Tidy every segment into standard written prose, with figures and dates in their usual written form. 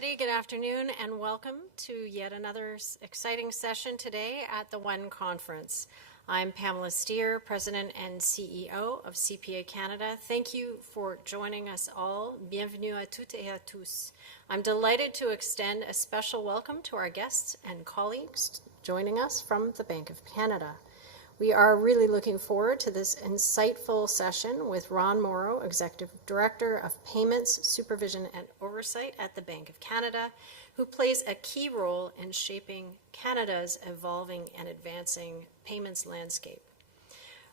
everybody. Good afternoon and welcome to yet another exciting session today at the One Conference. I'm Pamela Steer, President and CEO of CPA Canada. Thank you for joining us all. Bienvenue à toutes et à tous. I'm delighted to extend a special welcome to our guests and colleagues joining us from the Banque of Canada. We are really looking forward to this insightful session with Ron Morrow, Executive Director of Payments, Supervision and Oversight at the Banque of Canada, who plays a key role in shaping Canada's evolving and advancing payments landscape.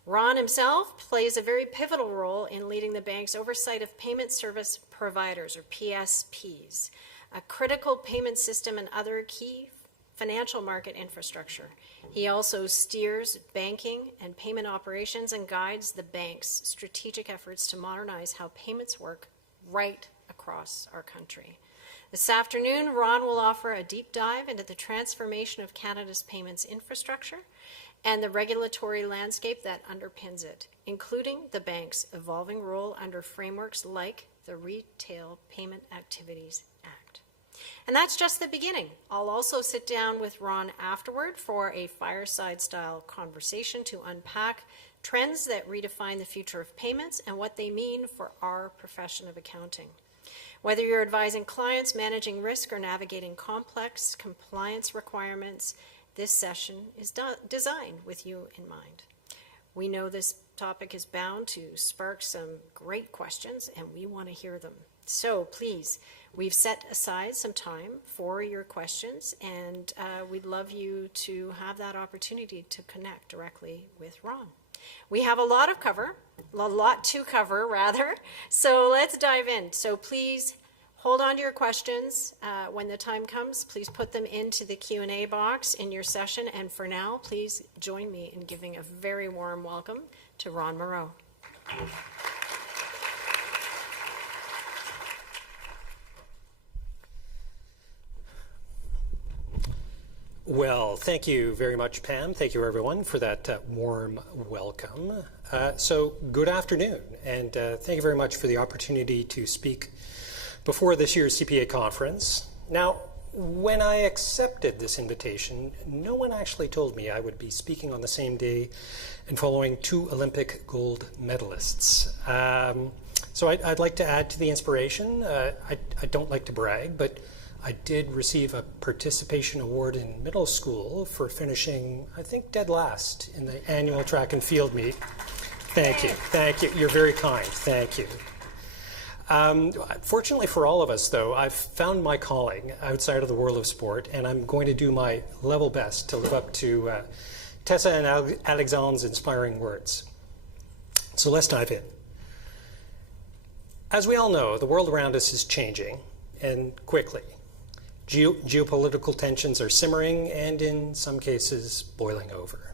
Ron himself plays a very pivotal role in leading the bank's oversight of payment service providers, or PSPs, a critical payment system and other key financial market infrastructure. He also steers banking and payment operations and guides the bank's strategic efforts to modernize how payments work right across our country. This afternoon, Ron will offer a deep dive into the transformation of Canada's payments infrastructure and the regulatory landscape that underpins it, including the bank's evolving role under frameworks like the Retail Payment Activities Act. And that's just the beginning. I'll also sit down with Ron afterward for a fireside-style conversation to unpack trends that redefine the future of payments and what they mean for our profession of accounting. Whether you're advising clients, managing risk, or navigating complex compliance requirements, this session is designed with you in mind. We know this topic is bound to spark some great questions, and we want to hear them. So please, we've set aside some time for your questions, and we'd love you to have that opportunity to connect directly with Ron. We have a lot to cover, so let's dive in. So please hold on to your questions. When the time comes, please put them into the Q&A box in your session, and for now, please join me in giving a very warm welcome to Ron Morrow. Well, thank you very much, Pam. Thank you, everyone, for that warm welcome. So good afternoon, and thank you very much for the opportunity to speak before this year's CPA conference. Now, when I accepted this invitation, no one actually told me I would be speaking on the same day and following two Olympic gold medalists. So I'd like to add to the inspiration. I don't like to brag, but I did receive a participation award in middle school for finishing, I think, dead last in the annual track and field meet. Thank you. You're very kind. Thank you. Fortunately for all of us, though, I've found my calling outside of the world of sport, and I'm going to do my level best to live up to Tessa and Alexandre's inspiring words. So let's dive in. As we all know, the world around us is changing, and quickly. Geopolitical tensions are simmering and, in some cases, boiling over.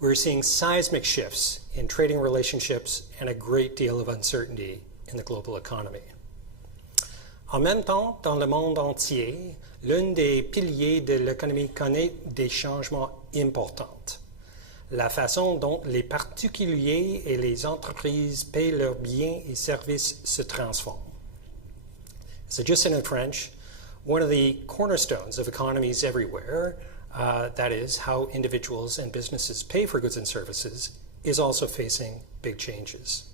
We're seeing seismic shifts in trading relationships and a great deal of uncertainty in the global economy. En même temps, dans le monde entier, l'un des piliers de l'économie connaît des changements importants. La façon dont les particuliers et les entreprises paient leurs biens et services se transforme. As I just said in French, one of the cornerstones of economies everywhere, that is, how individuals and businesses pay for goods and services, is also facing big changes.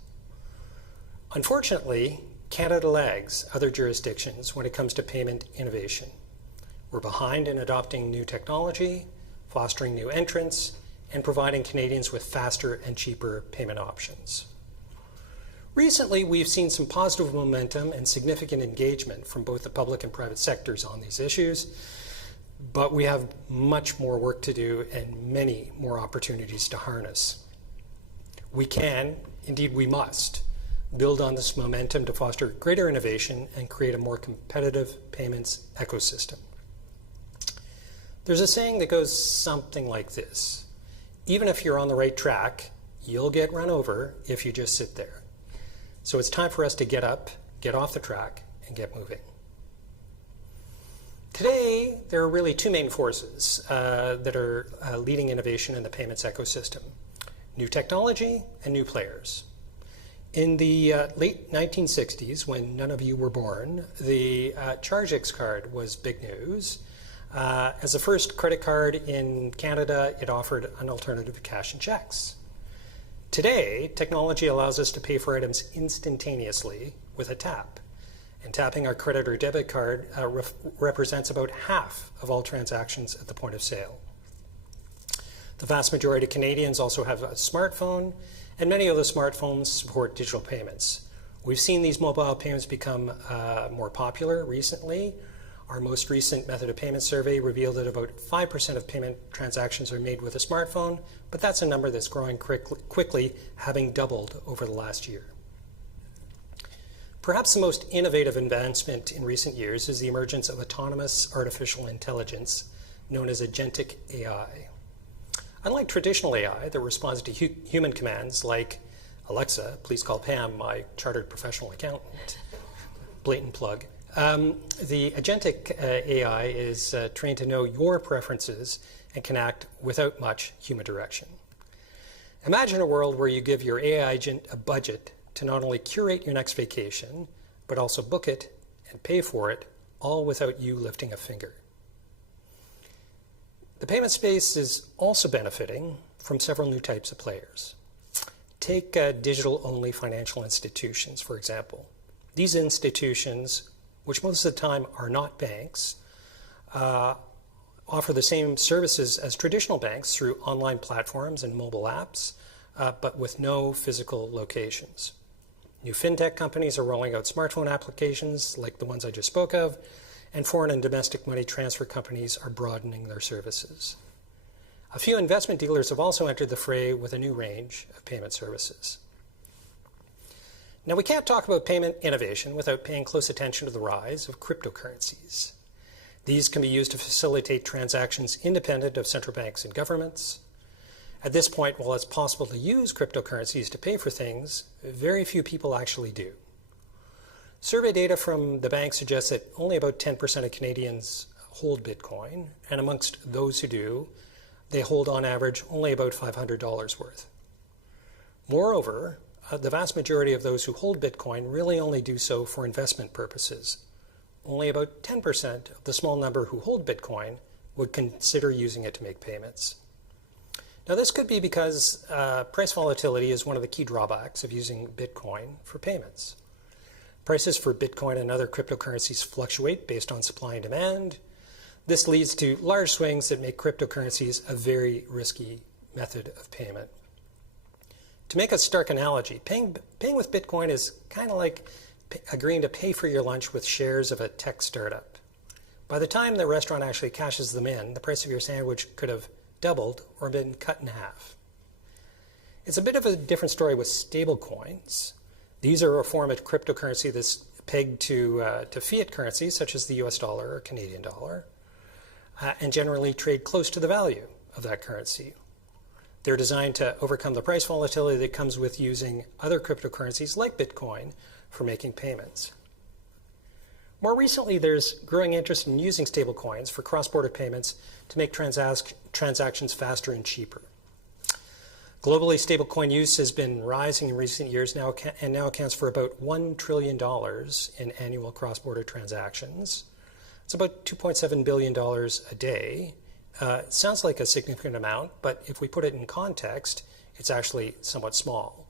Unfortunately, Canada lags other jurisdictions when it comes to payment innovation. We're behind in adopting new technology, fostering new entrants, and providing Canadians with faster and cheaper payment options. Recently, we've seen some positive momentum and significant engagement from both the public and private sectors on these issues, but we have much more work to do and many more opportunities to harness. We can, indeed we must, build on this momentum to foster greater innovation and create a more competitive payments ecosystem. There's a saying that goes something like this: even if you're on the right track, you'll get run over if you just sit there. So it's time for us to get up, get off the track, and get moving. Today, there are really two main forces that are leading innovation in the payments ecosystem: new technology and new players. In the late 1960s, when none of you were born, the Chargex card was big news. As the first credit card in Canada, it offered an alternative to cash and checks. Today, technology allows us to pay for items instantaneously with a tap. And tapping our credit or debit card represents about half of all transactions at the point of sale. The vast majority of Canadians also have a smartphone, and many of the smartphones support digital payments. We've seen these mobile payments become more popular recently. Our most recent method of payment survey revealed that about 5% of payment transactions are made with a smartphone, but that's a number that's growing quickly, having doubled over the last year. Perhaps the most innovative advancement in recent years is the emergence of autonomous artificial intelligence, known as agentic AI. Unlike traditional AI that responds to human commands like, Alexa, please call Pam, my chartered professional accountant, blatant plug, the agentic AI is trained to know your preferences and can act without much human direction. Imagine a world where you give your AI agent a budget to not only curate your next vacation, but also book it and pay for it, all without you lifting a finger. The payment space is also benefiting from several new types of players. Take digital-only financial institutions, for example. These institutions, which most of the time are not banks, offer the same services as traditional banks through online platforms and mobile apps, but with no physical locations. New fintech companies are rolling out smartphone applications like the ones I just spoke of, and foreign and domestic money transfer companies are broadening their services. A few investment dealers have also entered the fray with a new range of payment services. Now, we can't talk about payment innovation without paying close attention to the rise of cryptocurrencies. These can be used to facilitate transactions independent of central banks and governments. At this point, while it's possible to use cryptocurrencies to pay for things, very few people actually do. Survey data from the bank suggests that only about 10% of Canadians hold Bitcoin, and amongst those who do, they hold on average only about $500 worth. Moreover, the vast majority of those who hold Bitcoin really only do so for investment purposes. Only about 10% of the small number who hold Bitcoin would consider using it to make payments. Now, this could be because price volatility is one of the key drawbacks of using Bitcoin for payments. Prices for Bitcoin and other cryptocurrencies fluctuate based on supply and demand. This leads to large swings that make cryptocurrencies a very risky method of payment. To make a stark analogy, paying with Bitcoin is kind of like agreeing to pay for your lunch with shares of a tech startup. By the time the restaurant actually cashes them in, the price of your sandwich could have doubled or been cut in half. It's a bit of a different story with stable coins. These are a form of cryptocurrency that's pegged to fiat currencies such as the US dollar or Canadian dollar, and generally trade close to the value of that currency. They're designed to overcome the price volatility that comes with using other cryptocurrencies like Bitcoin for making payments. More recently, there's growing interest in using stablecoins for cross-border payments to make transactions faster and cheaper. Globally, stablecoin use has been rising in recent years and now accounts for about $1 trillion in annual cross-border transactions. It's about $2.7 billion a day. It sounds like a significant amount, but if we put it in context, it's actually somewhat small.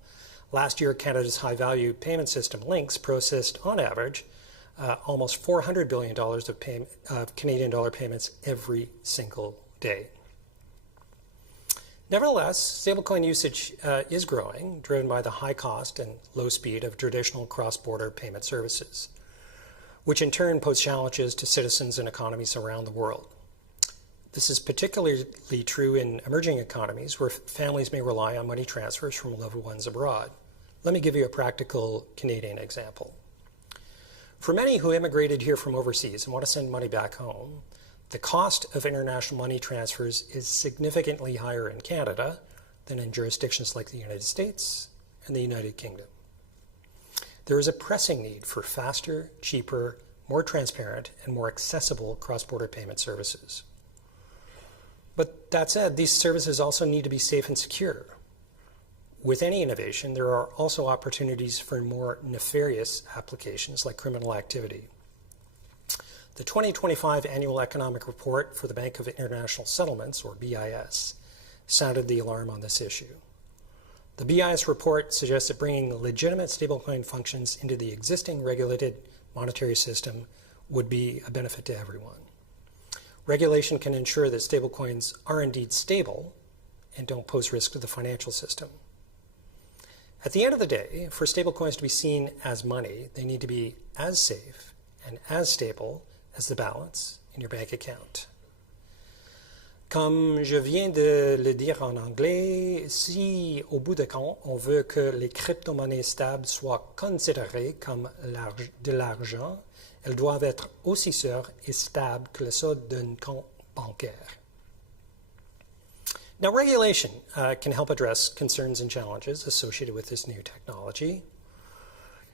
Last year, Canada's high-value payment system, Lynx, processed, on average, almost $400 billion of Canadian dollar payments every single day. Nevertheless, stablecoin usage is growing, driven by the high cost and low speed of traditional cross-border payment services, which in turn pose challenges to citizens and economies around the world. This is particularly true in emerging economies where families may rely on money transfers from loved ones abroad. Let me give you a practical Canadian example. For many who immigrated here from overseas and want to send money back home, the cost of international money transfers is significantly higher in Canada than in jurisdictions like the United States and the United Kingdom. There is a pressing need for faster, cheaper, more transparent, and more accessible cross-border payment services. But that said, these services also need to be safe and secure. with any innovation, there are also opportunities for more nefarious applications like criminal activity. The 2025 Annual Economic Report for the Bank of International Settlements, or BIS, sounded the alarm on this issue. The BIS report suggests that bringing legitimate stablecoin functions into the existing regulated monetary system would be a benefit to everyone. Regulation can ensure that stablecoins are indeed stable and don't pose risk to the financial system. At the end of the day, for stablecoins to be seen as money, they need to be as safe and as stable as the balance in your bank account. Comme je viens de le dire en anglais, si au bout de compte, on veut que les crypto-monnaies stables soient considérées comme de l'argent, elles doivent être aussi sûres et stables que le solde d'un compte bancaire. Now, regulation can help address concerns and challenges associated with this new technology.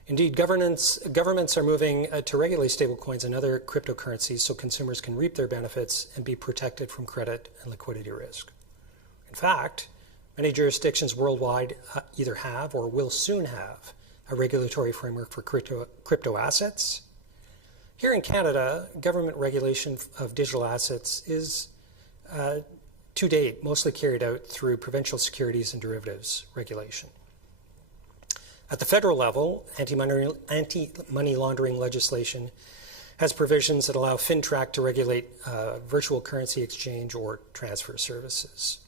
Indeed, governments are moving to regulate stablecoins and other cryptocurrencies so consumers can reap their benefits and be protected from credit and liquidity risk. In fact, many jurisdictions worldwide either have or will soon have a regulatory framework for crypto assets. Here in Canada, government regulation of digital assets is, to date, mostly carried out through provincial securities and derivatives regulation. At the federal level, anti-money laundering legislation has provisions that allow FinTrack to regulate virtual currency exchange or transfer services.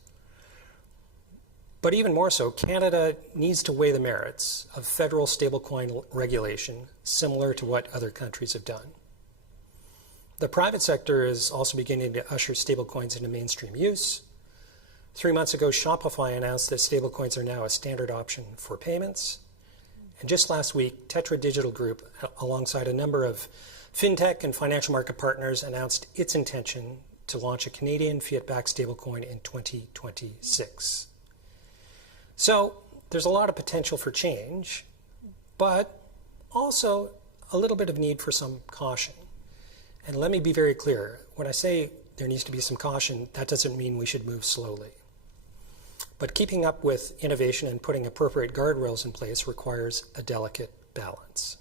But even more so, Canada needs to weigh the merits of federal stablecoin regulation, similar to what other countries have done. The private sector is also beginning to usher stablecoins into mainstream use. 3 months ago, Shopify announced that stablecoins are now a standard option for payments. And just last week, Tetra Digital Group, alongside a number of fintech and financial market partners, announced its intention to launch a Canadian fiat-backed stablecoin in 2026. So there's a lot of potential for change, but also a little bit of need for some caution. And let me be very clear. When I say there needs to be some caution, that doesn't mean we should move slowly. But keeping up with innovation and putting appropriate guardrails in place requires a delicate balance.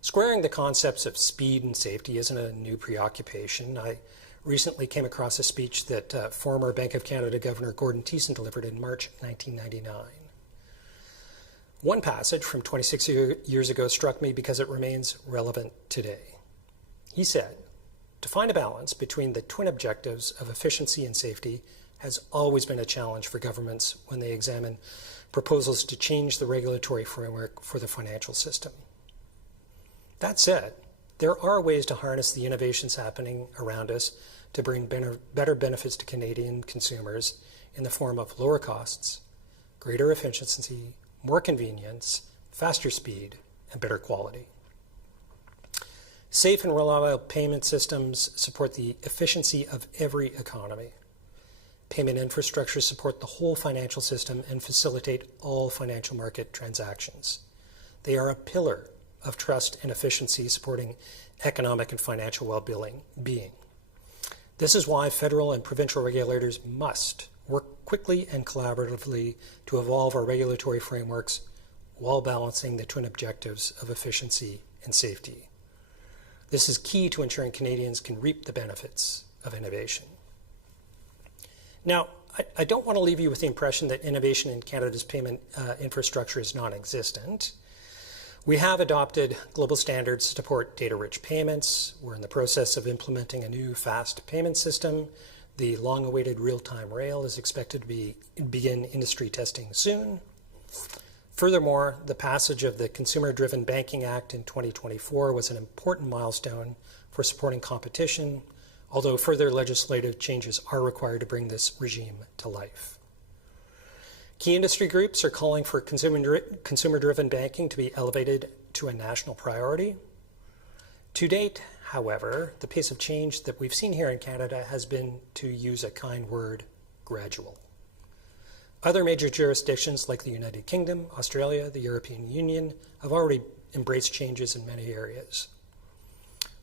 Squaring the concepts of speed and safety isn't a new preoccupation. I recently came across a speech that former Bank of Canada Governor Gordon Thiessen delivered in March 1999. One passage from 26 years ago struck me because it remains relevant today. He said, "To find a balance between the twin objectives of efficiency and safety has always been a challenge for governments when they examine proposals to change the regulatory framework for the financial system." That said, there are ways to harness the innovations happening around us to bring better benefits to Canadian consumers in the form of lower costs, greater efficiency, more convenience, faster speed, and better quality. Safe and reliable payment systems support the efficiency of every economy. Payment infrastructures support the whole financial system and facilitate all financial market transactions. They are a pillar of trust and efficiency, supporting economic and financial well-being. This is why federal and provincial regulators must work quickly and collaboratively to evolve our regulatory frameworks while balancing the twin objectives of efficiency and safety. This is key to ensuring Canadians can reap the benefits of innovation. Now, I don't want to leave you with the impression that innovation in Canada's payment infrastructure is non-existent. We have adopted global standards to support data-rich payments. We're in the process of implementing a new fast payment system. The long-awaited real-time rail is expected to begin industry testing soon. Furthermore, the passage of the Consumer-Driven Banking Act in 2024 was an important milestone for supporting competition, although further legislative changes are required to bring this regime to life. Key industry groups are calling for consumer-driven banking to be elevated to a national priority. To date, however, the pace of change that we've seen here in Canada has been, to use a kind word, gradual. Other major jurisdictions like the United Kingdom, Australia, the European Union have already embraced changes in many areas.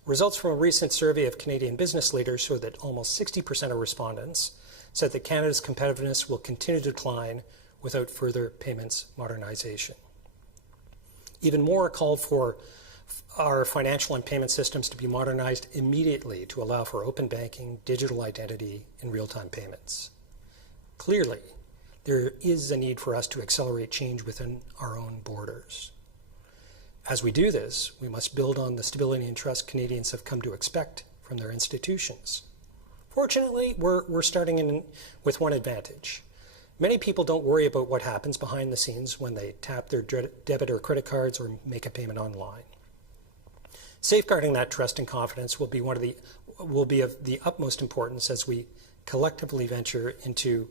Results from a recent survey of Canadian business leaders show that almost 60% of respondents said that Canada's competitiveness will continue to decline without further payments modernization. Even more called for our financial and payment systems to be modernized immediately to allow for open banking, digital identity, and real-time payments. Clearly, there is a need for us to accelerate change within our own borders. As we do this, we must build on the stability and trust Canadians have come to expect from their institutions. Fortunately, we're starting with one advantage. Many people don't worry about what happens behind the scenes when they tap their debit or credit cards or make a payment online. Safeguarding that trust and confidence will be of the utmost importance as we collectively venture into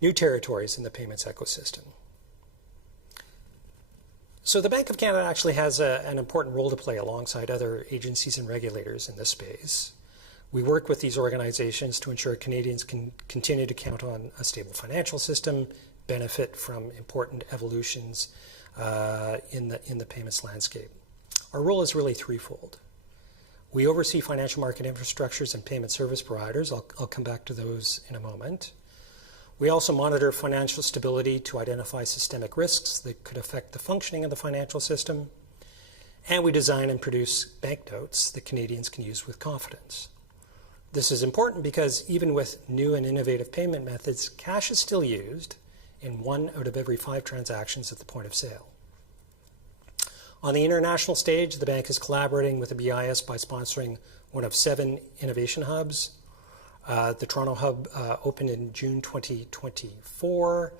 new territories in the payments ecosystem. So the Banque of Canada actually has an important role to play alongside other agencies and regulators in this space. We work with these organizations to ensure Canadians can continue to count on a stable financial system, benefit from important evolutions in the payments landscape. Our role is really threefold. We oversee financial market infrastructures and payment service providers. I'll come back to those in a moment. We also monitor financial stability to identify systemic risks that could affect the functioning of the financial system. And we design and produce banknotes that Canadians can use with confidence. This is important because even with new and innovative payment methods, cash is still used in 1 out of every 5 transactions at the point of sale. On the international stage, the bank is collaborating with the BIS by sponsoring one of 7 innovation hubs. The Toronto hub opened in June 2024.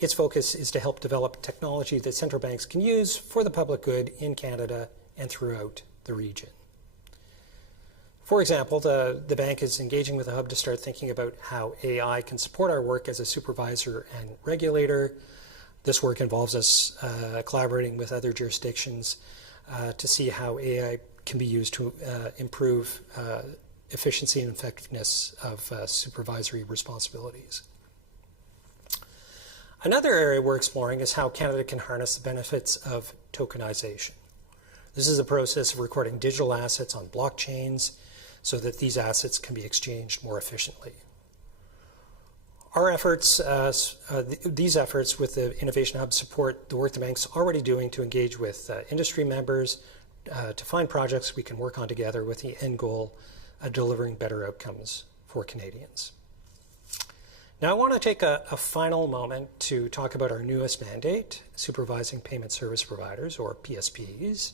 Its focus is to help develop technology that central banks can use for the public good in Canada and throughout the region. For example, the bank is engaging with the hub to start thinking about how AI can support our work as a supervisor and regulator. This work involves us collaborating with other jurisdictions to see how AI can be used to improve efficiency and effectiveness of supervisory responsibilities. Another area we're exploring is how Canada can harness the benefits of tokenization. This is a process of recording digital assets on blockchains so that these assets can be exchanged more efficiently. Our efforts, these efforts with the Innovation Hub support the work the bank's already doing to engage with industry members to find projects we can work on together with the end goal of delivering better outcomes for Canadians. Now I want to take a final moment to talk about our newest mandate, Supervising Payment Service Providers, or PSPs.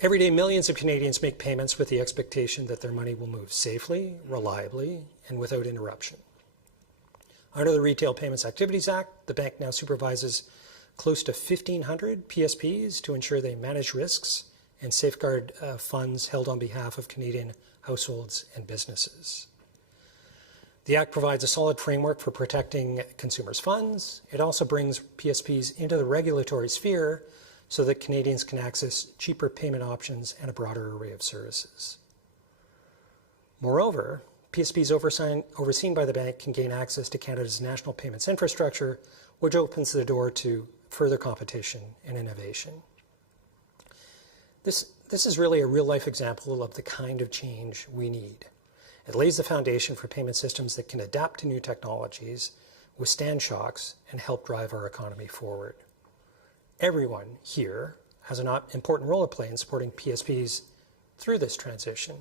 Every day, millions of Canadians make payments with the expectation that their money will move safely, reliably, and without interruption. Under the Retail Payments Activities Act, the bank now supervises close to 1,500 PSPs to ensure they manage risks and safeguard funds held on behalf of Canadian households and businesses. The Act provides a solid framework for protecting consumers' funds. It also brings PSPs into the regulatory sphere so that Canadians can access cheaper payment options and a broader array of services. Moreover, PSPs overseen by the bank can gain access to Canada's national payments infrastructure, which opens the door to further competition and innovation. This is really a real-life example of the kind of change we need. It lays the foundation for payment systems that can adapt to new technologies, withstand shocks, and help drive our economy forward. Everyone here has an important role to play in supporting PSPs through this transition.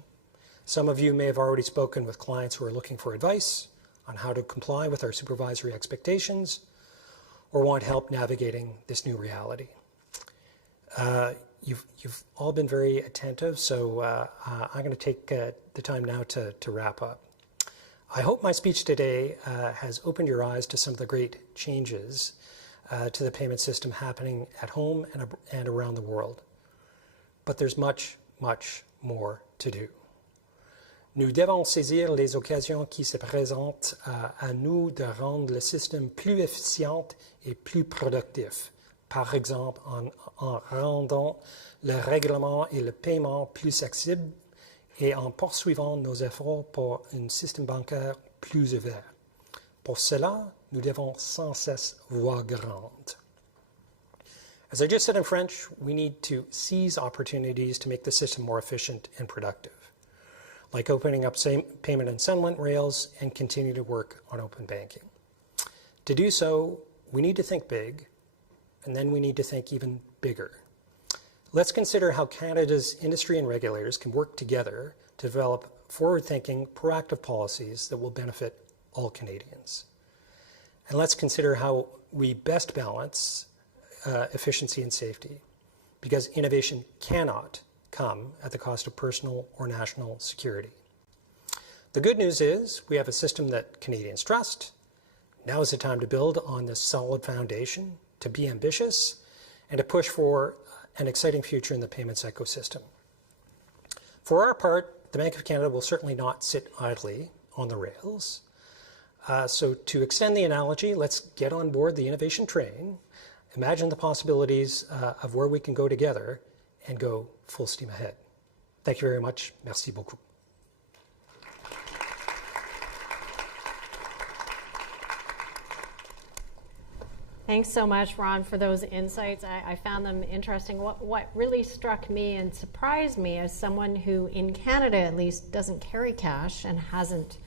Some of you may have already spoken with clients who are looking for advice on how to comply with our supervisory expectations or want help navigating this new reality. You've all been very attentive, so I'm going to take the time now to wrap up. I hope my speech today has opened your eyes to some of the great changes to the payment system happening at home and around the world. But there's much, much more to do. Nous devons saisir les occasions qui se présentent à nous de rendre le système plus efficient et plus productif, par exemple en rendant le règlement et le paiement plus accessibles et en poursuivant nos efforts pour un système bancaire plus ouvert. Pour cela, nous devons sans cesse voir grande. As I just said in French, we need to seize opportunities to make the system more efficient and productive, like opening up payment and settlement rails and continue to work on open banking. To do so, we need to think big, and then we need to think even bigger. Let's consider how Canada's industry and regulators can work together to develop forward-thinking, proactive policies that will benefit all Canadians. And let's consider how we best balance efficiency and safety, because innovation cannot come at the cost of personal or national security. The good news is we have a system that Canadians trust. Now is the time to build on this solid foundation, to be ambitious, and to push for an exciting future in the payments ecosystem. For our part, the Banque of Canada will certainly not sit idly on the rails. So to extend the analogy, let's get on board the innovation train, imagine the possibilities of where we can go together, and go full steam ahead. Thank you very much. Merci beaucoup. Thanks so much, Ron, for those insights. I found them interesting. What really struck me and surprised me as someone who, in Canada at least, doesn't carry cash and hasn't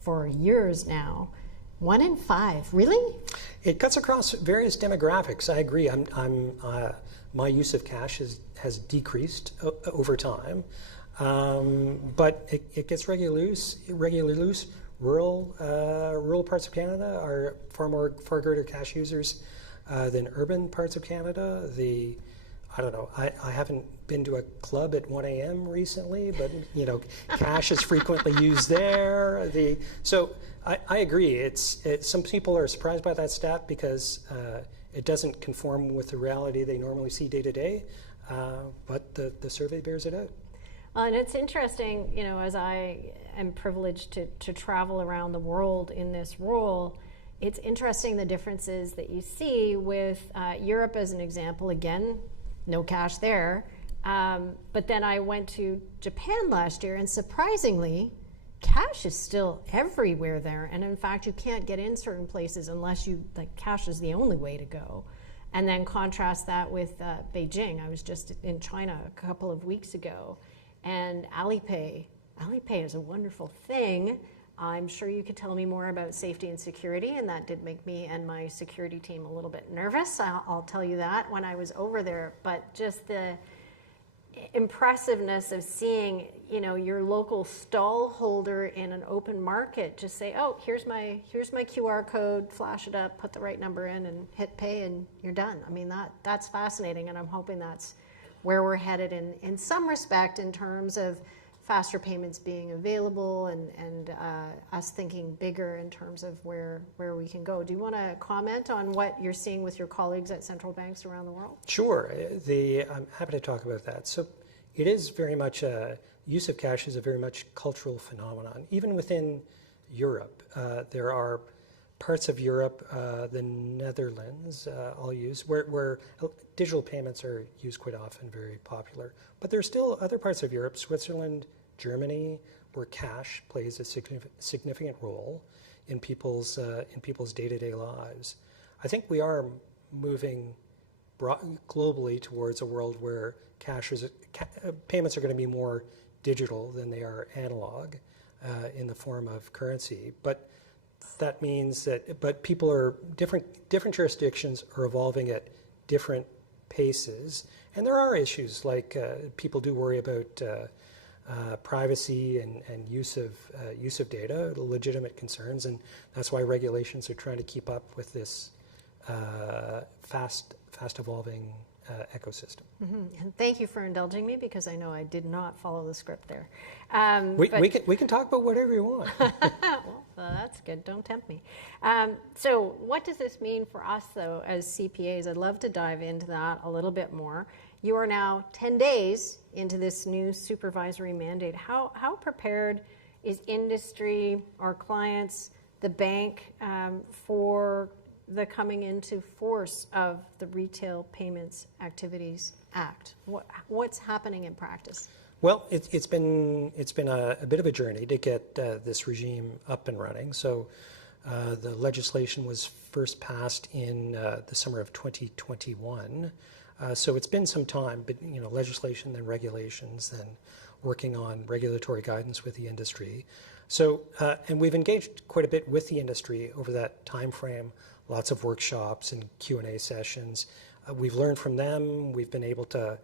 for years now, 1 in 5, really? It cuts across various demographics. I agree. My use of cash has decreased over time, but it gets regularly loose. Rural parts of Canada are far greater cash users than urban parts of Canada. I don't know. I haven't been to a club at 1 a.m. recently, but cash is frequently used there. So I agree. Some people are surprised by that stat because it doesn't conform with the reality they normally see day to day. But the survey bears it out. And it's interesting, as I am privileged to travel around the world in this role, it's interesting the differences that you see with Europe as an example. Again, no cash there. But then I went to Japan last year, and surprisingly, cash is still everywhere there. And in fact, you can't get in certain places unless cash is the only way to go. And then contrast that with Beijing. I was just in China a couple of weeks ago. And Alipay is a wonderful thing. I'm sure you could tell me more about safety and security, and that did make me and my security team a little bit nervous. I'll tell you that when I was over there. But just the impressiveness of seeing, your local stall holder in an open market just say, "Oh, here's my QR code, flash it up, put the right number in, and hit pay, and you're done." I mean, that's fascinating, and I'm hoping that's where we're headed in some respect in terms of faster payments being available and us thinking bigger in terms of where we can go. Do you want to comment on what you're seeing with your colleagues at central banks around the world? Sure. I'm happy to talk about that. So it is very much use of cash is a very much cultural phenomenon. Even within Europe, there are parts of Europe, the Netherlands, I'll use, where digital payments are used quite often, very popular. But there's still other parts of Europe, Switzerland, Germany, where cash plays a significant role in people's day-to-day lives. I think we are moving globally towards a world where payments are going to be more digital than they are analog in the form of currency. But that means that people are different jurisdictions are evolving at different paces, and there are issues like people do worry about privacy and use of data, legitimate concerns, and that's why regulations are trying to keep up with this fast evolving ecosystem. Mm-hmm. And thank you for indulging me, because I know I did not follow the script there. We can talk about whatever you want. Well, that's good. Don't tempt me. So what does this mean for us, though, as CPAs? I'd love to dive into that a little bit more. You are now 10 days into this new supervisory mandate. How prepared is industry, our clients, the bank, for the coming into force of the Retail Payments Activities Act? What's happening in practice? Well, it's been a bit of a journey to get this regime up and running. So the legislation was first passed in the summer of 2021. So it's been some time, but legislation, then regulations, then working on regulatory guidance with the industry. So and we've engaged quite a bit with the industry over that time frame, lots of workshops and Q&A sessions. We've learned from them. We've been able to,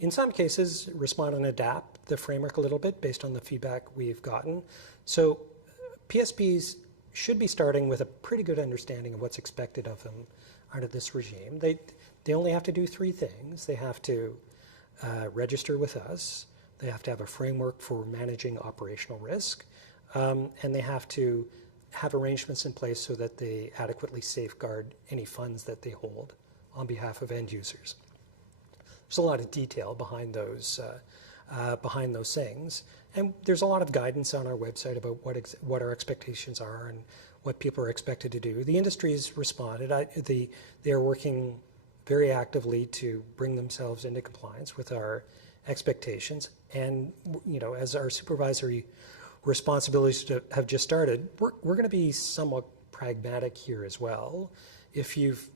in some cases, respond and adapt the framework a little bit based on the feedback we've gotten. So PSPs should be starting with a pretty good understanding of what's expected of them under this regime. They only have to do three things. They have to register with us. They have to have a framework for managing operational risk. And they have to have arrangements in place so that they adequately safeguard any funds that they hold on behalf of end users. There's a lot of detail behind those things. And there's a lot of guidance on our website about what our expectations are and what people are expected to do. The industry's responded. They are working very actively to bring themselves into compliance with our expectations. And as our supervisory responsibilities have just started, we're going to be somewhat pragmatic here as well. If you've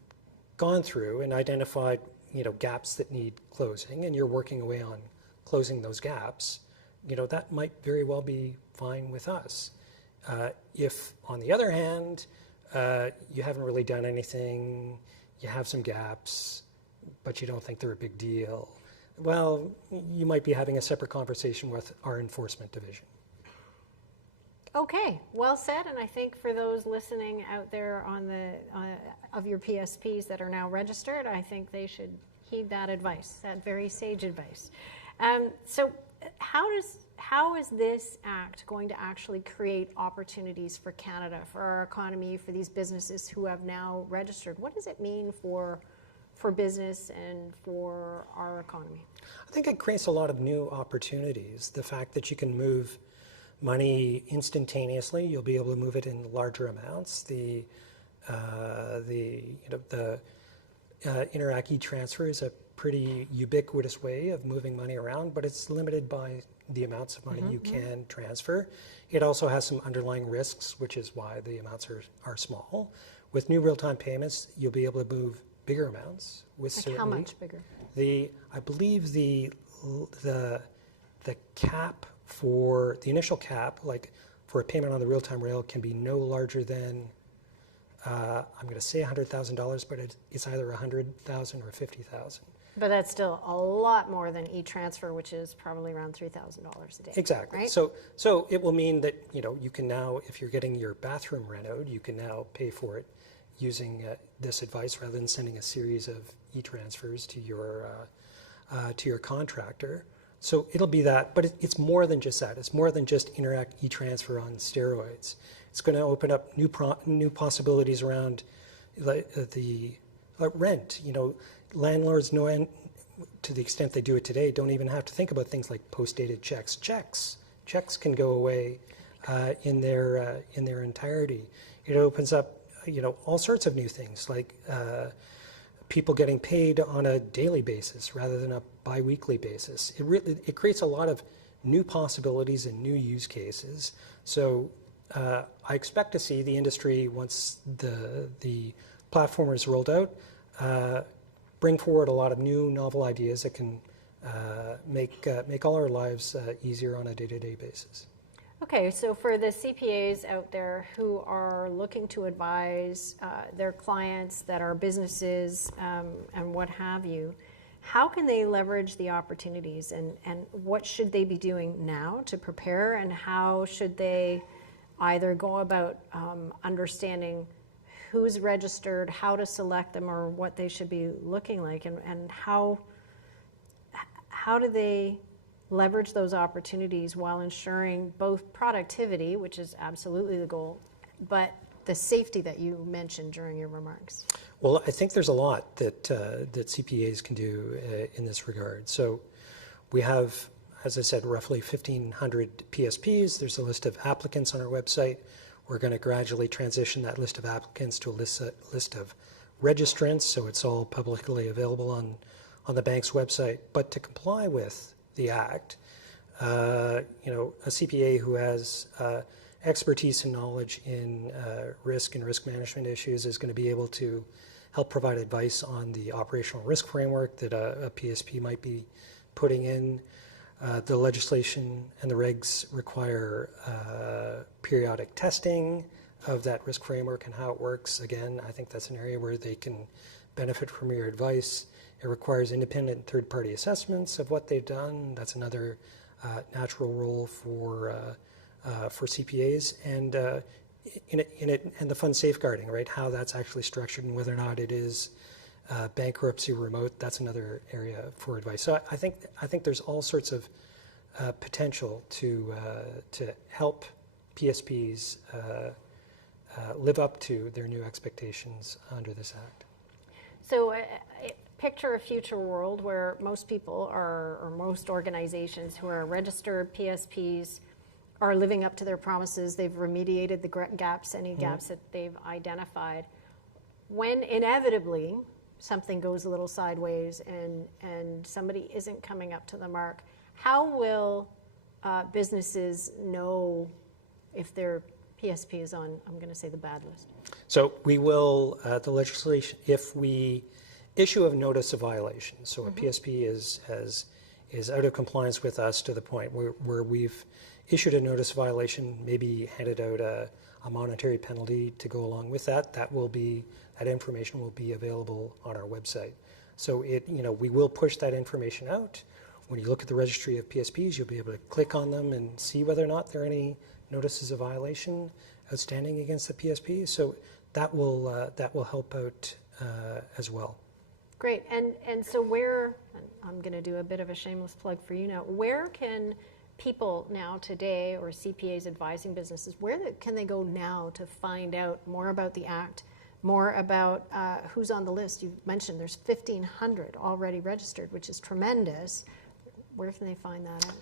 gone through and identified gaps that need closing, and you're working away on closing those gaps, that might very well be fine with us. If, on the other hand, you haven't really done anything, you have some gaps, but you don't think they're a big deal, well, you might be having a separate conversation with our enforcement division. Okay, well said. And I think for those listening out there of your PSPs that are now registered, I think they should heed that advice, that very sage advice. So how is this act going to actually create opportunities for Canada, for our economy, for these businesses who have now registered? What does it mean for business and for our economy? I think it creates a lot of new opportunities. The fact that you can move money instantaneously, you'll be able to move it in larger amounts. The Interac e-transfer is a pretty ubiquitous way of moving money around, but it's limited by the amounts of money you can transfer. It also has some underlying risks, which is why the amounts are small. With new real-time payments, you'll be able to move bigger amounts with certainty. How much bigger? I believe the cap for the initial cap, like for a payment on the real-time rail, can be no larger than I'm going to say $100,000, but it's either $100,000 or $50,000. But that's still a lot more than e-transfer, which is probably around $3,000 a day. Exactly. Right? So it will mean that you can now, if you're getting your bathroom renoed, you can now pay for it using this advice rather than sending a series of e-transfers to your contractor. So it'll be that, but it's more than just that. It's more than just Interac e-transfer on steroids. It's going to open up new possibilities around the rent. Landlords, to the extent they do it today, don't even have to think about things like post-dated checks. Checks can go away in their entirety. It opens up all sorts of new things, like people getting paid on a daily basis rather than a bi-weekly basis. It creates a lot of new possibilities and new use cases. So I expect to see the industry, once the platform is rolled out, bring forward a lot of new novel ideas that can make all our lives easier on a day-to-day basis. Okay, so for the CPAs out there who are looking to advise their clients that are businesses and what have you, how can they leverage the opportunities, and what should they be doing now to prepare, and how should they either go about understanding who's registered, how to select them, or what they should be looking like, and how do they leverage those opportunities while ensuring both productivity, which is absolutely the goal, but the safety that you mentioned during your remarks? Well, I think there's a lot that CPAs can do in this regard. So we have, as I said, roughly 1,500 PSPs. There's a list of applicants on our website. We're going to gradually transition that list of applicants to a list of registrants, so it's all publicly available on the bank's website. But to comply with the Act, a CPA who has expertise and knowledge in risk and risk management issues is going to be able to help provide advice on the operational risk framework that a PSP might be putting in. The legislation and the regs require periodic testing of that risk framework and how it works. Again, I think that's an area where they can benefit from your advice. It requires independent third-party assessments of what they've done. That's another natural role for CPAs, and and the fund safeguarding, right? How that's actually structured and whether or not it is bankruptcy remote. That's another area for advice. So I think there's all sorts of potential to help PSPs live up to their new expectations under this act. So picture a future world where most people or most organizations who are registered PSPs are living up to their promises. They've remediated the gaps, any gaps that they've identified. When inevitably something goes a little sideways and somebody isn't coming up to the mark, how will businesses know if their PSP is on, I'm going to say, the bad list? So we will, the legislation, if we issue a notice of violation, so a PSP is out of compliance with us to the point where we've issued a notice of violation, maybe handed out a monetary penalty to go along with that, that information will be available on our website. So we will push that information out. When you look at the registry of PSPs, you'll be able to click on them and see whether or not there are any notices of violation outstanding against the PSP. So that will help out as well. Great. And so where, I'm going to do a bit of a shameless plug for you now, where can people now today, or CPAs advising businesses, where can they go now to find out more about the Act, more about who's on the list? You mentioned there's 1,500 already registered, which is tremendous. Where can they find that out?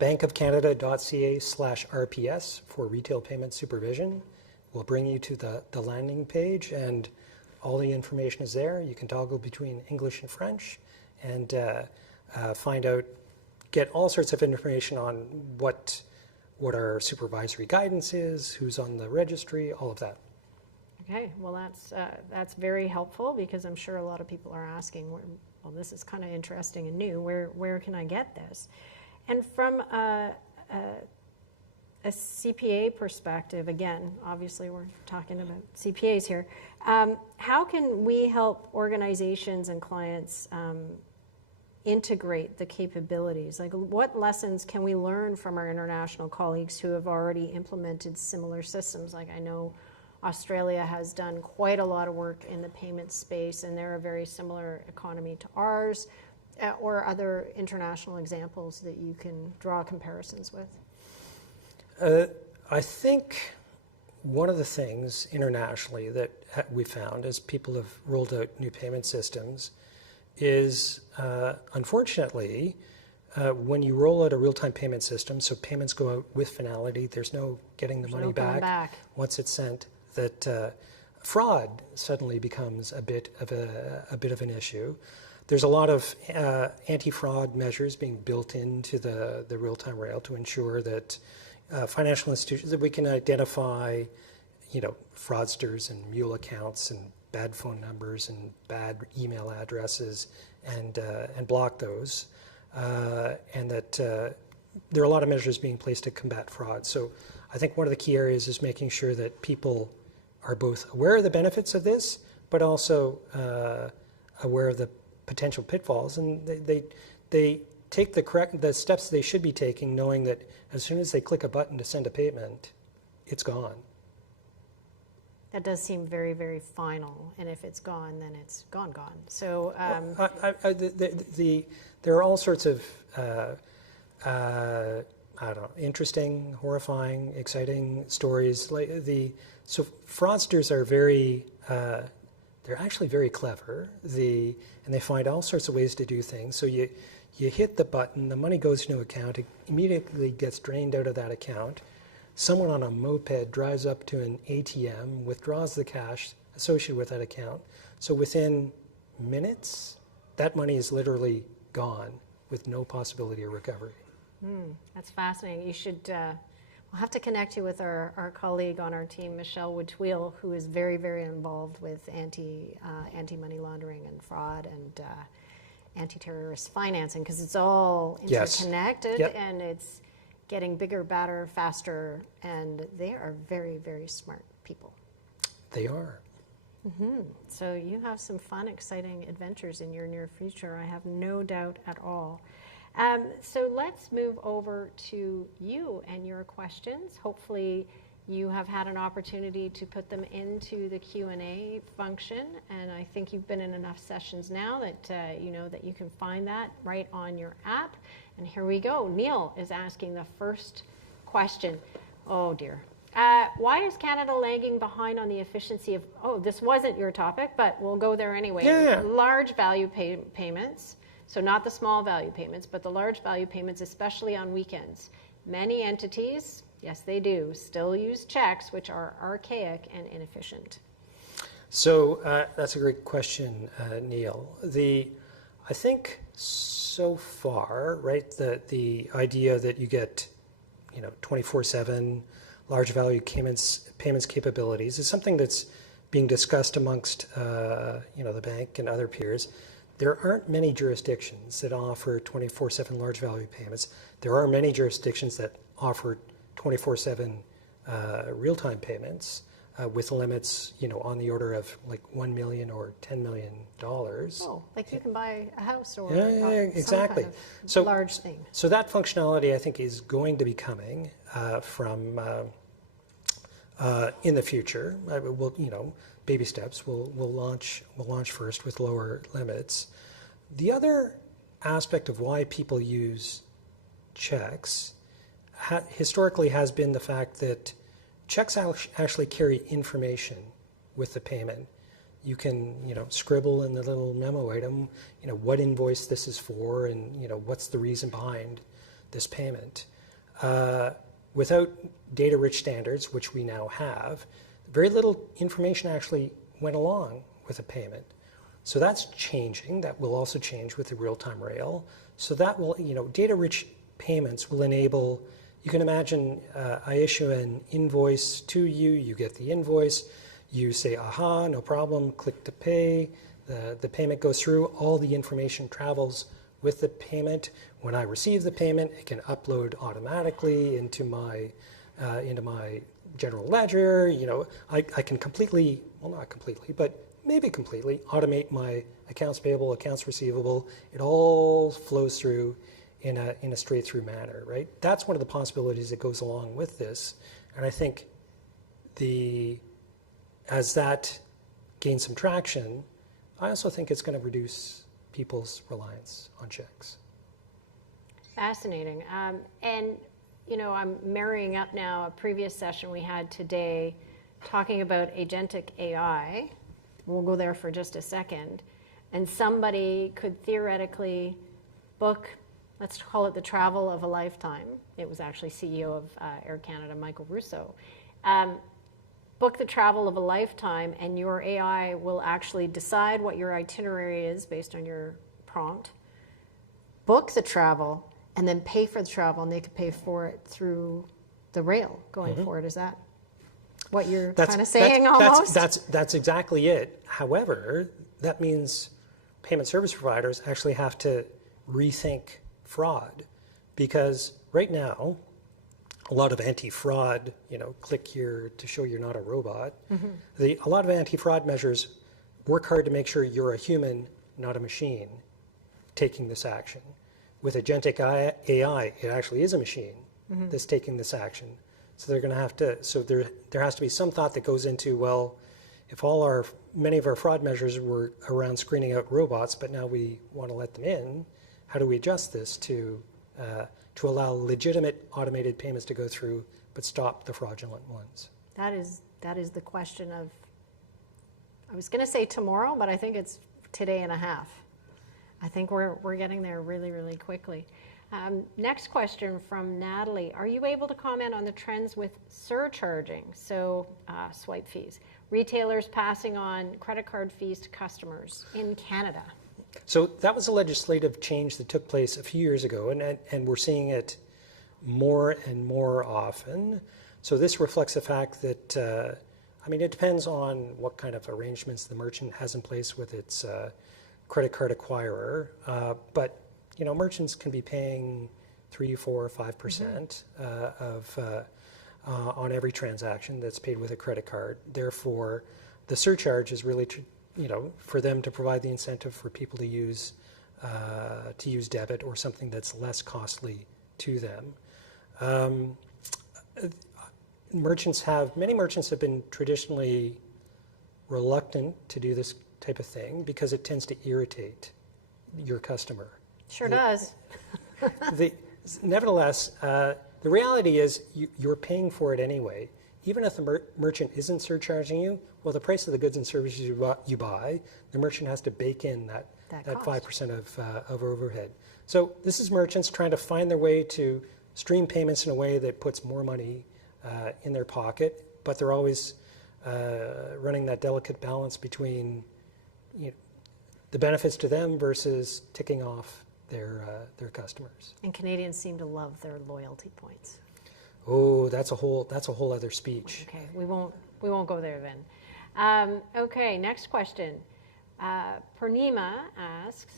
bankofcanada.ca/RPS for retail payment supervision will bring you to the landing page, and all the information is there. You can toggle between English and French and get all sorts of information on what our supervisory guidance is, who's on the registry, all of that. Okay, well that's very helpful, because I'm sure a lot of people are asking, well, this is kind of interesting and new. Where can I get this? And from a CPA perspective, again, obviously we're talking about CPAs here, how can we help organizations and clients integrate the capabilities? Like, what lessons can we learn from our international colleagues who have already implemented similar systems? Like, I know Australia has done quite a lot of work in the payment space, and they're a very similar economy to ours, or other international examples that you can draw comparisons with. I think one of the things internationally that we found as people have rolled out new payment systems is, unfortunately, when you roll out a real-time payment system, so payments go out with finality, there's no getting the money back once it's sent, that fraud suddenly becomes a bit of an issue. There's a lot of anti-fraud measures being built into the real-time rail to ensure that financial institutions, that we can identify, fraudsters and mule accounts and bad phone numbers and bad email addresses and block those, and that there are a lot of measures being placed to combat fraud. So I think one of the key areas is making sure that people are both aware of the benefits of this, but also aware of the potential pitfalls, and they take the steps they should be taking, knowing that as soon as they click a button to send a payment, it's gone. That does seem very, very final, and if it's gone, then it's gone. So there are all sorts of interesting, horrifying, exciting stories. So fraudsters are they're actually very clever. And they find all sorts of ways to do things. So you hit the button, the money goes into an account, it immediately gets drained out of that account. Someone on a moped drives up to an ATM, withdraws the cash associated with that account. So within minutes, that money is literally gone with no possibility of recovery. That's fascinating. You should, we'll have to connect you with our colleague on our team, Michelle Woodwheel, who is very, very involved with anti-money laundering and fraud and anti-terrorist financing, because it's all interconnected. Yep. And it's getting bigger, badder, faster, and they are very, very smart people. They are. So you have some fun, exciting adventures in your near future, I have no doubt at all. So let's move over to you and your questions. Hopefully you have had an opportunity to put them into the Q&A function, and I think you've been in enough sessions now that you know that you can find that right on your app. And here we go. Neil is asking the first question. Oh dear. Why is Canada lagging behind on the efficiency of, this wasn't your topic, but we'll go there anyway. Yeah. Large value payments, so not the small value payments, but the large value payments, especially on weekends. Many entities, yes they do, still use checks, which are archaic and inefficient. So that's a great question, Neil. I think so far, right, the idea that you get 24/7 large value payments capabilities is something that's being discussed amongst the bank and other peers. There aren't many jurisdictions that offer 24/7 large value payments. There are many jurisdictions that offer 24/7 real-time payments with limits, on the order of like $1 million or $10 million. Oh, like you can buy a house or exactly. some kind of large thing. So that functionality, I think, is going to be coming from in the future. Baby steps. We'll launch first with lower limits. The other aspect of why people use checks historically has been the fact that checks actually carry information with the payment. You can, scribble in the little memo item, what invoice this is for, and what's the reason behind this payment. Without data-rich standards, which we now have, very little information actually went along with a payment. So that's changing. That will also change with the real-time rail. So that will, data-rich payments will enable. You can imagine I issue an invoice to you, you get the invoice, you say, aha, no problem, click to pay, the payment goes through, all the information travels with the payment. When I receive the payment, it can upload automatically into my general ledger. I can completely, well not completely, but maybe completely automate my accounts payable, accounts receivable. It all flows through in a straight-through manner, right? That's one of the possibilities that goes along with this. And I think as that gains some traction, I also think it's going to reduce people's reliance on checks. Fascinating. And, I'm marrying up now a previous session we had today talking about agentic AI. We'll go there for just a second. And somebody could theoretically book, let's call it the travel of a lifetime. It was actually CEO of Air Canada, Michael Russo. Book the travel of a lifetime, and your AI will actually decide what your itinerary is based on your prompt, book the travel, and then pay for the travel, and they could pay for it through the rail going forward. Is that what you're kind of saying almost? That's exactly it. However, that means payment service providers actually have to rethink fraud, because right now, a lot of anti-fraud, click here to show you're not a robot. A lot of anti-fraud measures work hard to make sure you're a human, not a machine, taking this action. With agentic AI, it actually is a machine that's taking this action. So they're going to have to. So there has to be some thought that goes into, well, if many of our fraud measures were around screening out robots, but now we want to let them in, how do we adjust this to allow legitimate automated payments to go through, but stop the fraudulent ones? That is the question of, I was going to say tomorrow, but I think it's today and a half. I think we're getting there really, really quickly. Next question from Natalie. Are you able to comment on the trends with surcharging, so swipe fees, retailers passing on credit card fees to customers in Canada? So that was a legislative change that took place a few years ago, and we're seeing it more and more often. So this reflects the fact that, it depends on what kind of arrangements the merchant has in place with its credit card acquirer. But, merchants can be paying 3%, 4%, 5% on every transaction that's paid with a credit card. Therefore, the surcharge is really, for them to provide the incentive for people to use debit or something that's less costly to them. Many merchants have been traditionally reluctant to do this type of thing because it tends to irritate your customer. Sure does. Nevertheless, the reality is you're paying for it anyway. Even if the merchant isn't surcharging you, well, the price of the goods and services you buy, the merchant has to bake in that 5% of overhead. So this is merchants trying to find their way to stream payments in a way that puts more money in their pocket, but they're always running that delicate balance between the benefits to them versus ticking off their customers. And Canadians seem to love their loyalty points. Oh, that's a whole other speech. Okay, we won't go there then. Okay, next question. Purnima asks,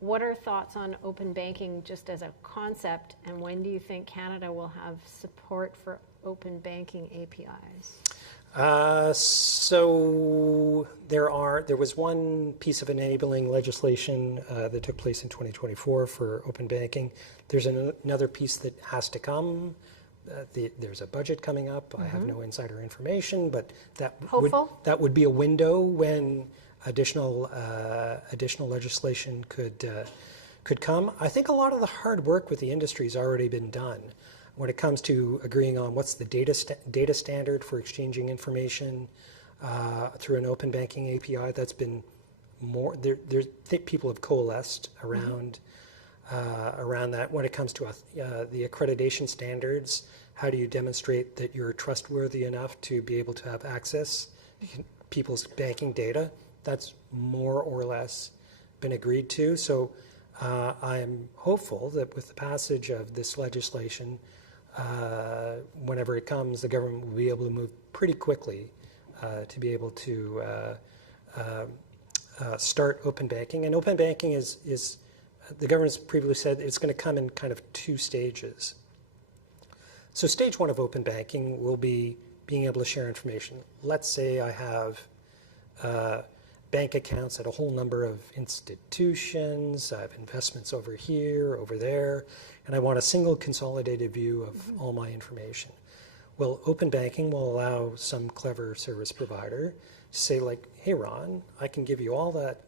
what are thoughts on open banking just as a concept, and when do you think Canada will have support for open banking APIs? So there was one piece of enabling legislation that took place in 2024 for open banking. There's another piece that has to come. There's a budget coming up. I have no insider information, but that would be a window when additional legislation could come. I think a lot of the hard work with the industry has already been done. When it comes to agreeing on what's the data standard for exchanging information through an open banking API, that's been more. People have coalesced around that. When it comes to the accreditation standards, how do you demonstrate that you're trustworthy enough to be able to have access to people's banking data? That's more or less been agreed to. So I am hopeful that with the passage of this legislation, whenever it comes, the government will be able to move pretty quickly to be able to start open banking. And open banking is the government's previously said it's going to come in kind of two stages. So stage one of open banking will be being able to share information. Let's say I have bank accounts at a whole number of institutions. I have investments over here, over there, and I want a single consolidated view of all my information. Well, open banking will allow some clever service provider to say, like, hey, Ron, I can give you all that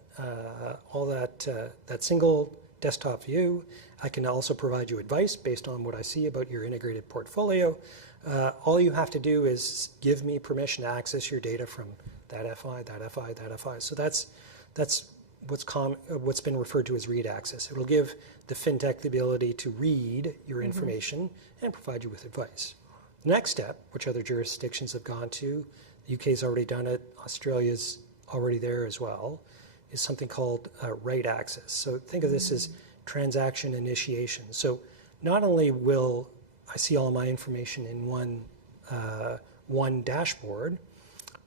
single desktop view. I can also provide you advice based on what I see about your integrated portfolio. All you have to do is give me permission to access your data from that FI, that FI, that FI. So that's what's been referred to as read access. It'll give the fintech the ability to read your information and provide you with advice. The next step, which other jurisdictions have gone to, the UK's already done it, Australia's already there as well, is something called write access. So think of this as transaction initiation. So not only will I see all of my information in one dashboard,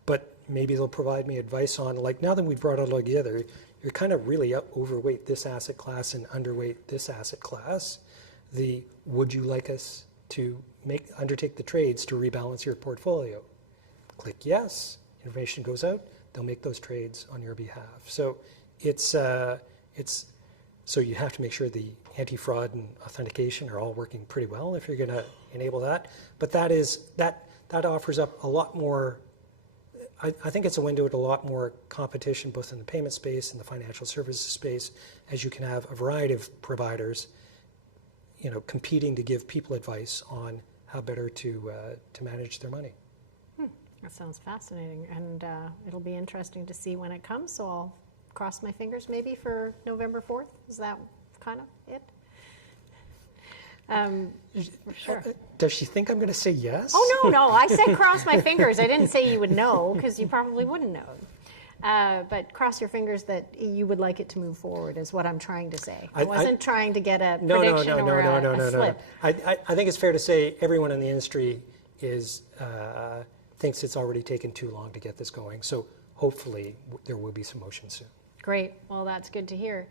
but maybe they'll provide me advice on, like, now that we've brought it all together, you're kind of really overweight this asset class and underweight this asset class. Would you like us to undertake the trades to rebalance your portfolio? Click yes, information goes out, they'll make those trades on your behalf. So so you have to make sure the anti-fraud and authentication are all working pretty well if you're going to enable that. But that offers up a lot more. I think it's a window to a lot more competition, both in the payment space and the financial services space, as you can have a variety of providers, competing to give people advice on how better to manage their money. That sounds fascinating, and it'll be interesting to see when it comes. So I'll cross my fingers maybe for November 4th. Is that kind of it? Sure. Does she think I'm going to say yes? Oh, no. I said cross my fingers. I didn't say you would know, because you probably wouldn't know. But cross your fingers that you would like it to move forward is what I'm trying to say. I wasn't trying to get a prediction or a slip. I think it's fair to say everyone in the industry thinks it's already taken too long to get this going. So hopefully there will be some motion soon. Great. Well, that's good to hear.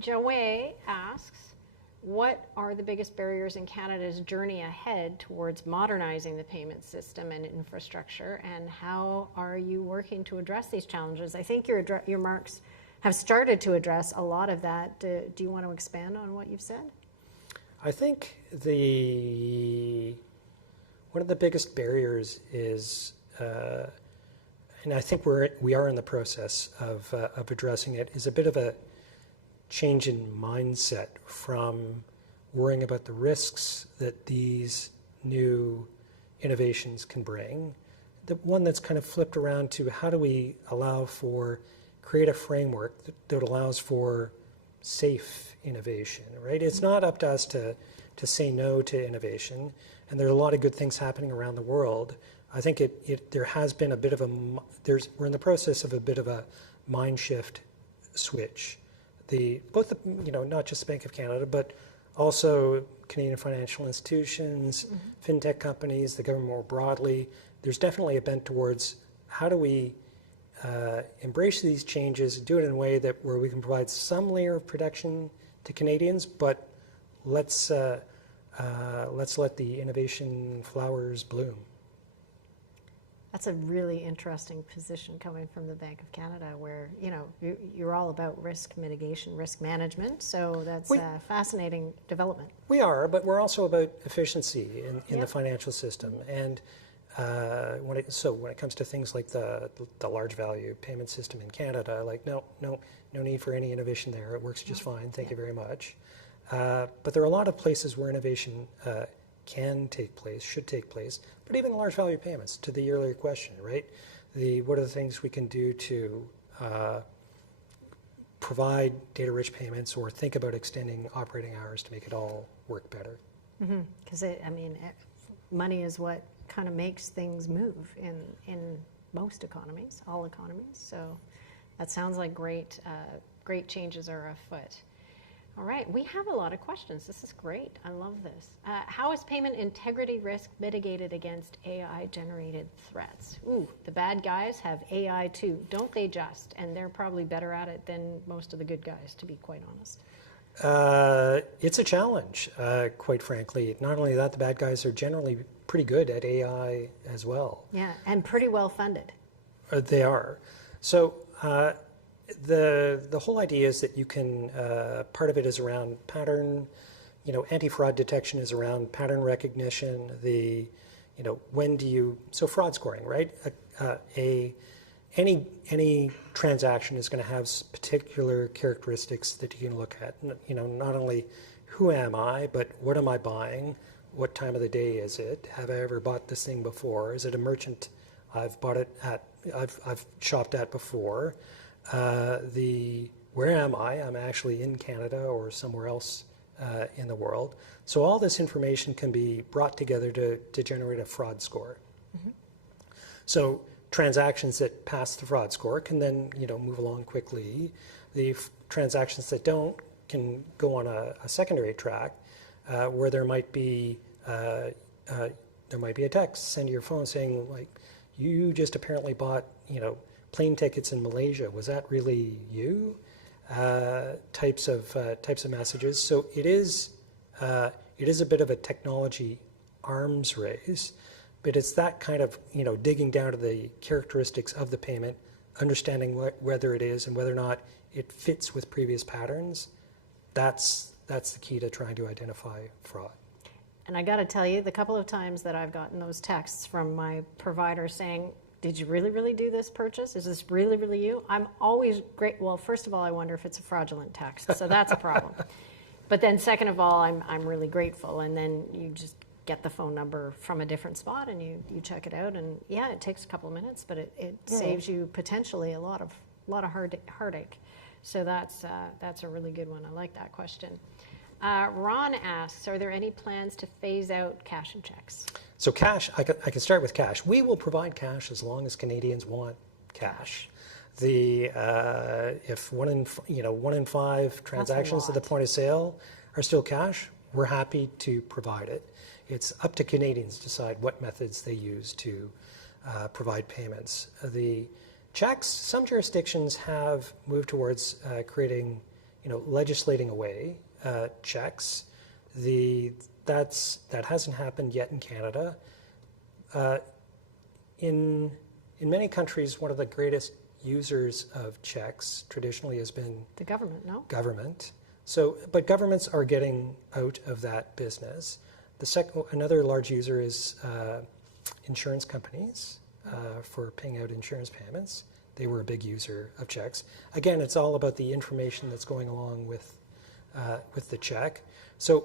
Joey asks, what are the biggest barriers in Canada's journey ahead towards modernizing the payment system and infrastructure, and how are you working to address these challenges? I think your remarks have started to address a lot of that. Do you want to expand on what you've said? I think one of the biggest barriers is, and I think we are in the process of addressing it, is a bit of a change in mindset from worrying about the risks that these new innovations can bring. The one that's kind of flipped around to how do we create a framework that allows for safe innovation, right? It's not up to us to say no to innovation, and there are a lot of good things happening around the world. I think there has been a bit of we're in the process of a bit of a mind shift switch. Not just the Banque of Canada, but also Canadian financial institutions, fintech companies, the government more broadly. There's definitely a bent towards how do we embrace these changes, do it in a way where we can provide some layer of protection to Canadians, but let's let the innovation flowers bloom. That's a really interesting position coming from the Banque of Canada, where you're all about risk mitigation, risk management. So that's a fascinating development. We are, but we're also about efficiency in the financial system. And when it comes to things like the large value payment system in Canada, like no need for any innovation there. It works just fine. Thank you very much. But there are a lot of places where innovation can take place, should take place, but even large value payments, to the earlier question, right? What are the things we can do to provide data-rich payments or think about extending operating hours to make it all work better? Because money is what kind of makes things move in most economies, all economies. So that sounds like great changes are afoot. All right, we have a lot of questions. This is great. I love this. How is payment integrity risk mitigated against AI-generated threats? Ooh, the bad guys have AI too, don't they just? And they're probably better at it than most of the good guys, to be quite honest. It's a challenge, quite frankly. Not only that, the bad guys are generally pretty good at AI as well. Yeah, and pretty well funded. They are. So the whole idea is that you can, part of it is around pattern, anti-fraud detection is around pattern recognition, so fraud scoring, right? Any transaction is going to have particular characteristics that you can look at. Not only who am I, but what am I buying? What time of the day is it? Have I ever bought this thing before? Is it a merchant I've shopped at before? Where am I? I'm actually in Canada or somewhere else in the world. So all this information can be brought together to generate a fraud score. So transactions that pass the fraud score can then move along quickly. The transactions that don't can go on a secondary track where there might be a text sent to your phone saying, like, you just apparently bought plane tickets in Malaysia. Was that really you? Types of messages. So it is a bit of a technology arms race, but it's that kind of digging down to the characteristics of the payment, understanding whether it is and whether or not it fits with previous patterns. That's the key to trying to identify fraud. And I got to tell you, the couple of times that I've gotten those texts from my provider saying, did you really, really do this purchase? Is this really, really you? I'm always great. Well, first of all, I wonder if it's a fraudulent text. So that's a problem. But then second of all, I'm really grateful. And then you just get the phone number from a different spot and you check it out. And yeah, it takes a couple of minutes, but it saves you potentially a lot of heartache. So that's a really good one. I like that question. Ron asks, are there any plans to phase out cash and checks? So cash, I can start with cash. We will provide cash as long as Canadians want cash. If one in five transactions at the point of sale are still cash, we're happy to provide it. It's up to Canadians to decide what methods they use to provide payments. The checks, some jurisdictions have moved towards creating, legislating a way checks. That hasn't happened yet in Canada. In many countries, one of the greatest users of checks traditionally has been the government. No, government. But governments are getting out of that business. Another large user is insurance companies for paying out insurance payments. They were a big user of checks. Again, it's all about the information that's going along with the check. So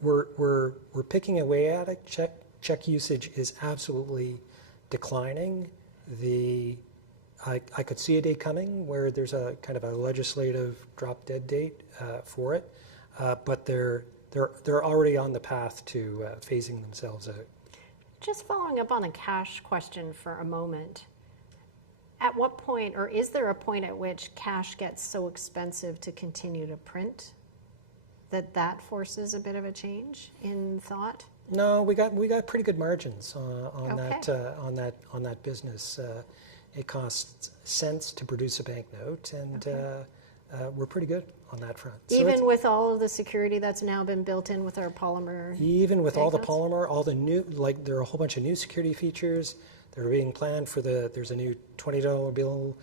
we're picking away at it. Check usage is absolutely declining. I could see a day coming where there's a kind of a legislative drop-dead date for it, but they're already on the path to phasing themselves out. Just following up on a cash question for a moment. At what point, or is there a point at which cash gets so expensive to continue to print that forces a bit of a change in thought? No, we got pretty good margins on Okay. that business. It costs cents to produce a banknote, and we're pretty good on that front. Even with all of the security that's now been built in with our polymer. Even with all the banknotes? polymer, all the new, there are a whole bunch of new security features that are being planned for there's a new $20 bill,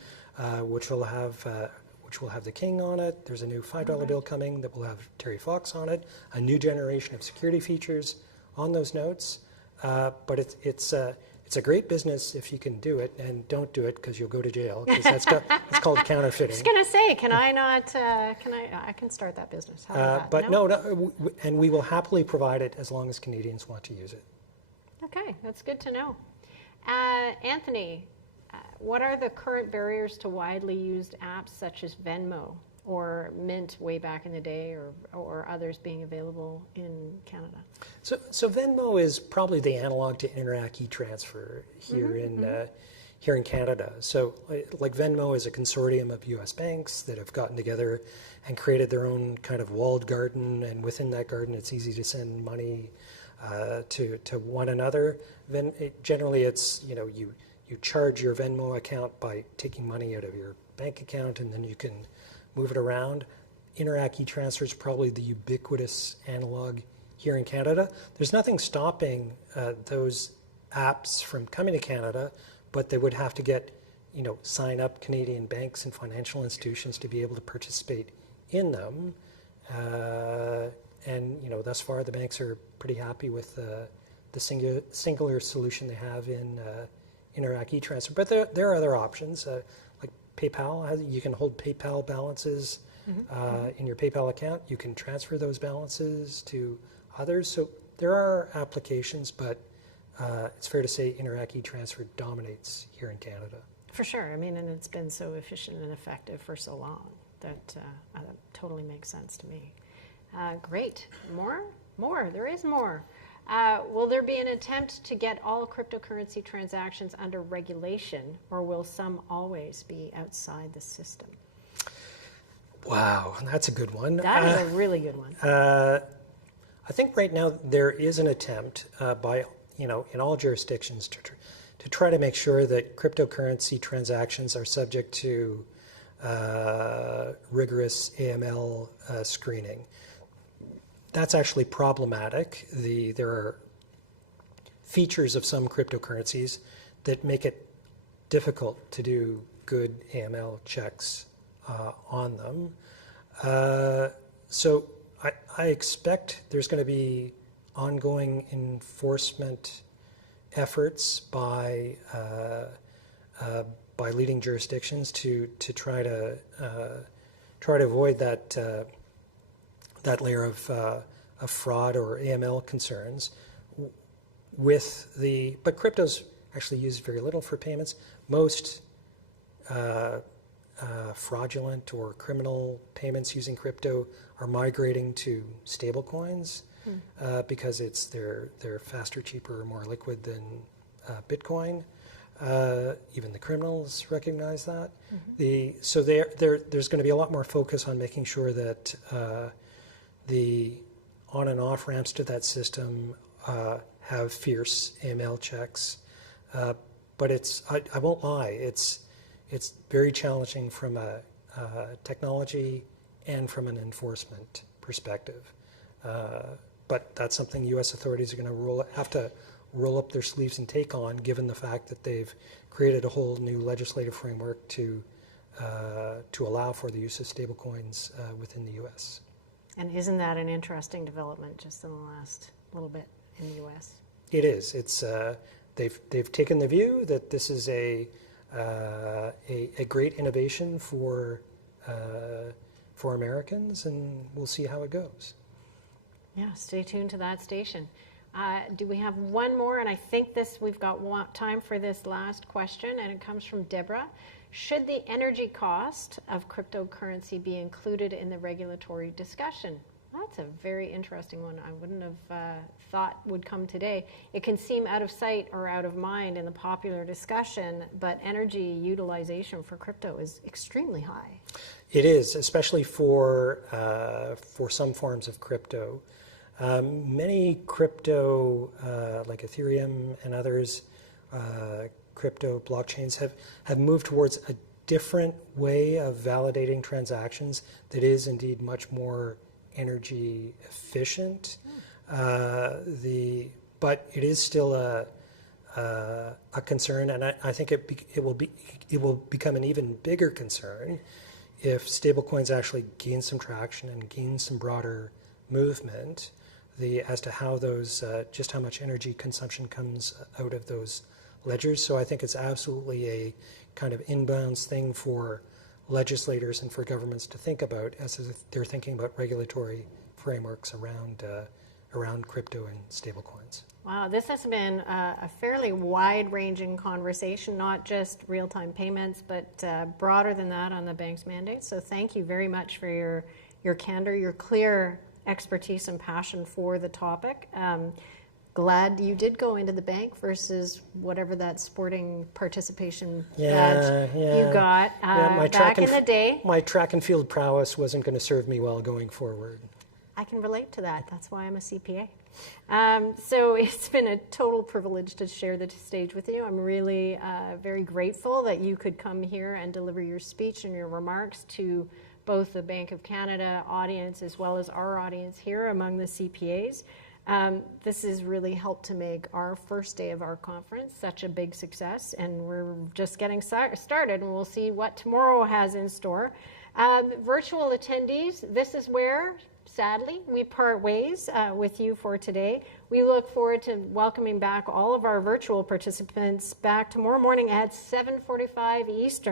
which will have the king on it. There's a new $5 bill coming that will have Terry Fox on it. A new generation of security features on those notes. But it's a great business if you can do it, and don't do it because you'll go to jail, because it's called counterfeiting. I was going to say, can I not, I can start that business. How about that? But no, and we will happily provide it as long as Canadians want to use it. Okay, that's good to know. Anthony, what are the current barriers to widely used apps such as Venmo or Mint way back in the day, or others being available in Canada? So Venmo is probably the analog to Interac e-transfer here in Canada. So like Venmo is a consortium of U.S. banks that have gotten together and created their own kind of walled garden, and within that garden it's easy to send money to one another. Generally it's, you charge your Venmo account by taking money out of your bank account, and then you can move it around. Interac e-transfer is probably the ubiquitous analog here in Canada. There's nothing stopping those apps from coming to Canada, but they would have to sign up Canadian banks and financial institutions to be able to participate in them. And thus far the banks are pretty happy with the singular solution they have in Interac e-transfer. But there are other options, like PayPal. You can hold PayPal balances in your PayPal account. You can transfer those balances to others. So there are applications, but it's fair to say Interac e-transfer dominates here in Canada. For sure. I mean, and it's been so efficient and effective for so long that totally makes sense to me. Great. More? There is more. Will there be an attempt to get all cryptocurrency transactions under regulation, or will some always be outside the system? Wow, that's a good one. That is a really good one. I think right now there is an attempt by, in all jurisdictions to try to make sure that cryptocurrency transactions are subject to rigorous AML screening. That's actually problematic. There are features of some cryptocurrencies that make it difficult to do good AML checks on them. So I expect there's going to be ongoing enforcement efforts by leading jurisdictions to try to avoid that layer of fraud or AML concerns. But crypto's actually used very little for payments. Most fraudulent or criminal payments using crypto are migrating to stable coins because they're faster, cheaper, more liquid than Bitcoin. Even the criminals recognize that. So there's going to be a lot more focus on making sure that the on and off ramps to that system have fierce AML checks. But I won't lie, it's very challenging from a technology and from an enforcement perspective. But that's something U.S. authorities are going to have to roll up their sleeves and take on, given the fact that they've created a whole new legislative framework to allow for the use of stablecoins within the U.S. And isn't that an interesting development just in the last little bit in the U.S.? It is. It's they've taken the view that this is a great innovation for Americans, and we'll see how it goes. Yeah, stay tuned to that station. Do we have one more? And I think we've got time for this last question, and it comes from Deborah. Should the energy cost of cryptocurrency be included in the regulatory discussion? That's a very interesting one. I wouldn't have thought would come today. It can seem out of sight or out of mind in the popular discussion, but energy utilization for crypto is extremely high. It is, especially for some forms of crypto. Many crypto, like Ethereum and others, crypto blockchains have moved towards a different way of validating transactions that is indeed much more energy efficient. But it is still a concern, and I think it will become an even bigger concern if stablecoins actually gain some traction and gain some broader movement. As to how those, just how much energy consumption comes out of those ledgers. So I think it's absolutely a kind of inbounds thing for legislators and for governments to think about as they're thinking about regulatory frameworks around crypto and stablecoins. Wow, this has been a fairly wide-ranging conversation, not just real-time payments, but broader than that on the bank's mandate. So thank you very much for your candor, your clear expertise and passion for the topic. Glad you did go into the bank versus whatever that sporting participation badge you got back in the day. My track and field prowess wasn't going to serve me well going forward. I can relate to that. That's why I'm a CPA. So it's been a total privilege to share the stage with you. I'm really very grateful that you could come here and deliver your speech and your remarks to both the Banque of Canada audience as well as our audience here among the CPAs. This has really helped to make our first day of our conference such a big success, and we're just getting started, and we'll see what tomorrow has in store. Virtual attendees, this is where, sadly, we part ways with you for today. We look forward to welcoming back all of our virtual participants back tomorrow morning at 7:45 Eastern.